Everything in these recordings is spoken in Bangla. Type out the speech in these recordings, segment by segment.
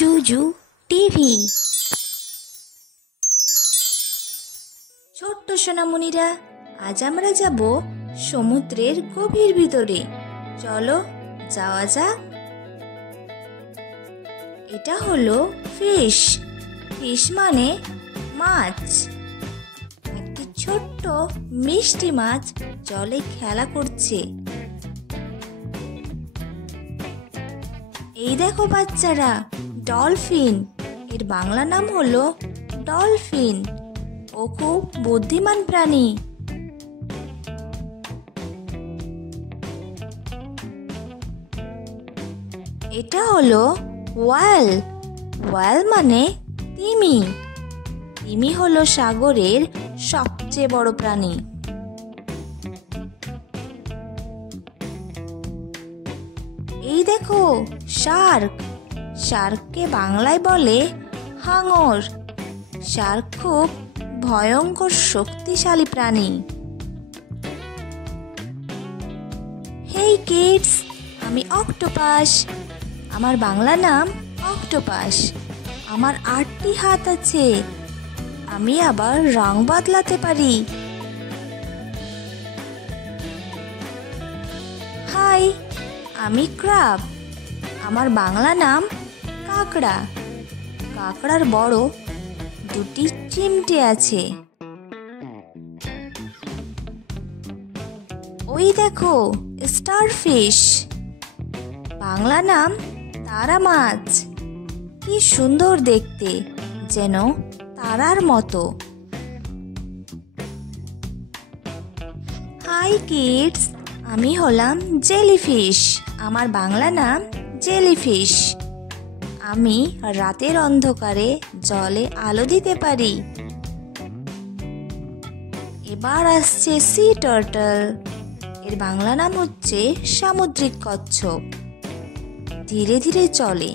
জুজু টিভি। ছোট্ট সোনামণিরা, আজ আমরা যাব সমুদ্রের গভীর ভিতরে। চলো যাওয়া যাক। এটা হলো ফিশ। ফিশ মানে মাছ। একটি ছোট্ট মিষ্টি মাছ জলে খেলা করছে। এই দেখো বাচ্চারা, ডলফিন। এর বাংলা নাম হলো ডলফিন। ও খুব বুদ্ধিমান প্রাণী। এটা হলো ওয়াল। ওয়াল মানে তিমি। তিমি হলো সাগরের সবচেয়ে বড় প্রাণী। এই দেখো শার্ক। শার্ককে বাংলায় বলে হাঙর। শার্ক খুব ভয়ঙ্কর শক্তিশালী প্রাণী। হেই কিডস, আমি অক্টোপাস। আমার বাংলা নাম অক্টোপাস। আমার 8টি হাত আছে। আমি আবার রং বদলাতে পারি। হাই, আমি ক্রাব। আমার বাংলা নাম কাঁকড়া। কাঁকড়ার বড় 2টি চিমটে আছে। ওই দেখো স্টারফিশ। বাংলা নাম তারা মাছ। কি সুন্দর দেখতে, যেন তারার মতো। হাই কিডস, আমি হলাম জেলিফিশ। আমার বাংলা নাম জেলিফিশ। আমি রাতের অন্ধকারে জলে আলো দিতে পারি। এবার আসছে সি টার্টল। এর বাংলা নাম হচ্ছে সামুদ্রিক কচ্ছপ। ধীরে ধীরে চলে।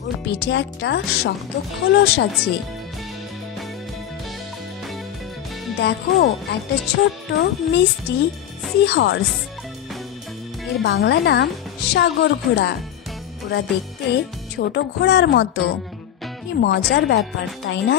ওর পিঠে একটা শক্ত খোলস আছে। দেখো একটা ছোট্ট মিষ্টি সি হর্স। এর বাংলা নাম সাগর ঘোড়া। ওরা দেখতে ছোট ঘোড়ার মতো। কি মজার ব্যাপার, তাই না?